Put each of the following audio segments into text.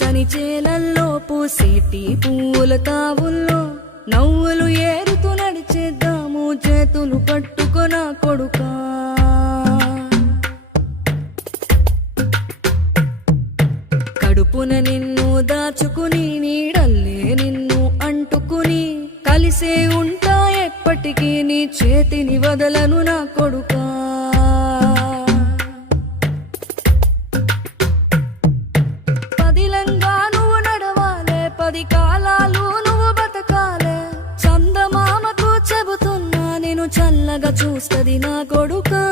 పచ్చని చేలల్లో పూసేటి పూల తావుల్లో నవ్వులు ఏరుతూ నడిచేద్దాము చేతులు పట్టుకొన కొడుకా. కడుపున నిన్ను దాచుకుని నీడల్లే నిన్ను అంటుకుని కలిసే ఉంటా ఎప్పటికీ నీ చేతిని వదలను నా కొడుకా. పదిలంగా నువ్వు నడవాలే, 10 కాలాలు నువ్వు బతకాలే. చందమామకు చెబుతున్నా నేను చల్లగా చూస్తది నా కొడుకా.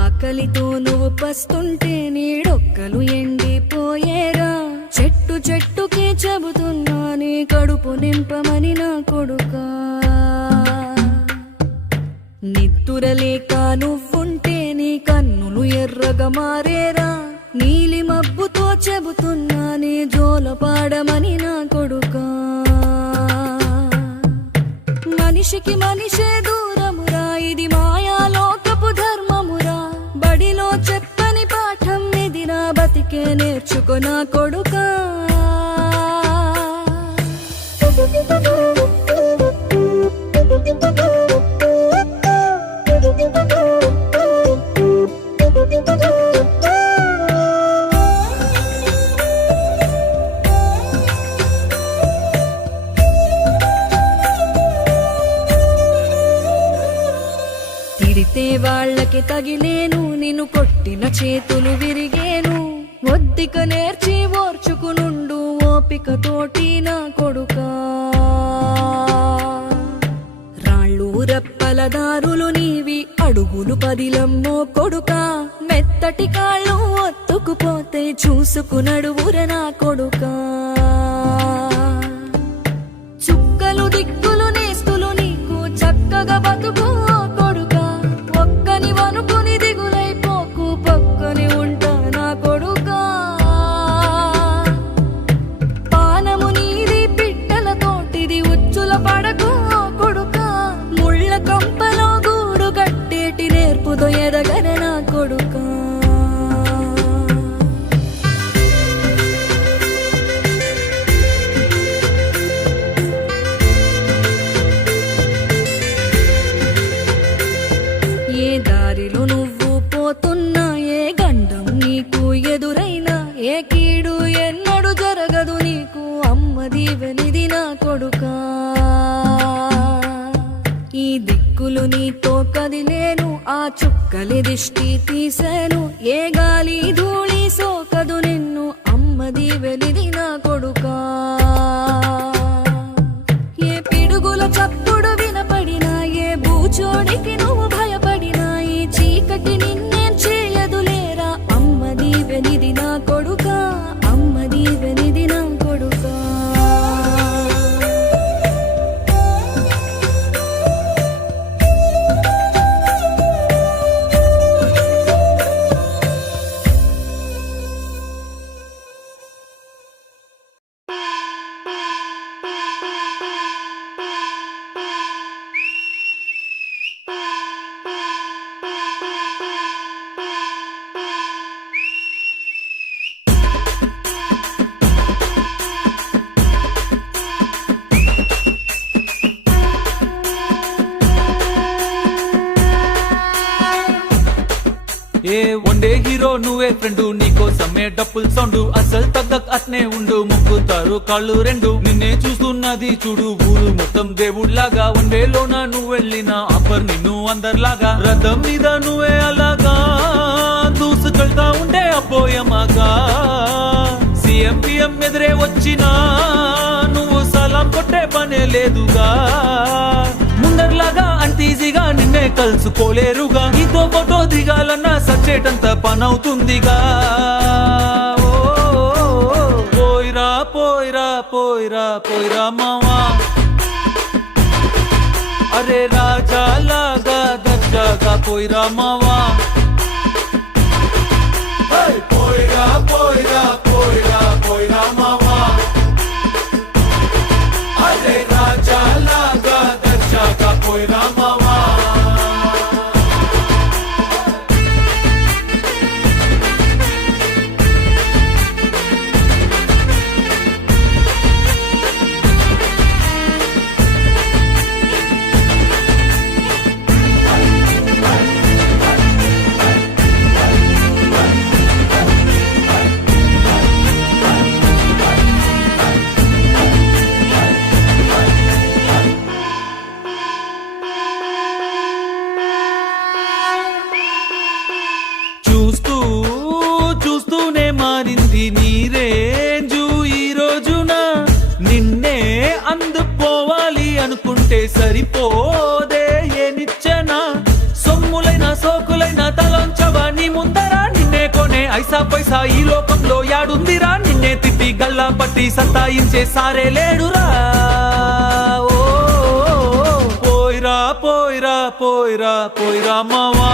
ఆకలితో నువ్వు పస్తుంటే నీడొక్కలు ఎండిపోయేరా. చెట్టు చెట్టుకి చెబుతున్నా నీ కడుపు నింపమని నా కొడుకా. నిద్దురలేక నువ్వుంటే నీ కన్నులు ఎర్రగా మారేరా. నీలి మబ్బుతో చెబుతున్నా నీ జోల పాడమని నా కొడుకా. మనిషికి మనిషే దూరమురా, ఇది మాయాలోకపు ధర్మమురా. బడిలో చెప్పని పాఠం ఇదిరా, బతికే నేర్చుకో నా కొడుకా. తిడితే వాళ్ళకి తగిలేను, నిన్ను కొట్టిన చేతులు విరిగేను. ఒద్దిక నేర్చి ఓర్చుకునుండు ఓపిక తోటి నా కొడుకా. రాళ్ళు రప్పల దారులు నీవి, అడుగులు పదిలమ్మో కొడుకా. మెత్తటి కాళ్ళు ఒత్తుకుపోతే చూసుకునడువుర నా కొడుకా. చుక్కలు దిక్కులు నేస్తులు నీకు చక్కగా బతుకు కొడుకా. ఒక్కని వనుకుని దిగులైపోకు, పక్కని ఉంటా నా కొడుకా. పానము నీది పిట్టల తోటిది, ఉచ్చుల పడకు కొడుకా. ముళ్ళ కంపలో గూడు కట్టేటి నేర్పుతో ఎదగన నా కొడుకా. ఏ దారిలో నువ్వు పోతున్నా, ఏ గండం నీకు ఎదురైనా, ఏ కీడు ఎన్నడు జరగదు నీకు అమ్మ దీవెనిది నా కొడుకా. ఈ దిక్కులు నీతో కదిలేను, ఆ చుక్కలి దిష్టి తీసేను. ఏ గాలి ధూళి సోకదు నిన్ను అమ్మ దీవెనిది నా కొడుకా. ఏ పిడుగుల చప్పుడు వినపడినా, ఏ బూచోడికి నువ్వు భయపడినా, ఈ చీకటి నిన్నేం చేయదులేరా అమ్మ దీవెనిది నా కొడుకా. అమ్మ దీవెనిది నా కొడుకా. ఏ వన్డే హీరో నువ్వే ఫ్రెండు, నీకోసమే డప్పుల్ సౌండ్ అసలు తగ్గక్ అట్నే ఉండు. ముక్కుతారు కాళ్ళు రెండు, నిన్నే చూస్తున్నది చూడు ఊరు మొత్తం దేవుళ్లాగా. వన్డేలోన నువ్వు వెళ్ళిన ఆఫర్ నిన్ను అందరిలాగా. రథం మీద నువ్వే అలాగా దూసుకెళ్తా ఉండే అపోయమాగా. సీఎం ఎదురే వచ్చినా నువ్వు సలాం కొట్టే పనే లేదుగా. ముందర్లాగా అంత ఈజీగా నిన్నే కలుసుకోలేరుగా. నీతో ఫోటో దిగాలన్నా సచ్చేటంత పనవుతుందిగా. పోయిరా పోయిరా పోయిరా పోయిరా మావా. అరే రాజా లాగా దర్జాగా పోయిరా మావా. పోయిరా పోయిరా పోయిరా పోయిరా మావా. సరిపోదే ఏ నిచ్చెన సొమ్ములైన సోకులైన తలంచవా నీ ముందరా నిన్నే కొనే ఐసా పైసా ఈ లోకంలో యాడుందిరా నిన్నే తిట్టి గల్లా పట్టి సత్తాయించే సారే లేడురా ఓ పోయిరా పోయిరా పోయిరా పోయిరా మావా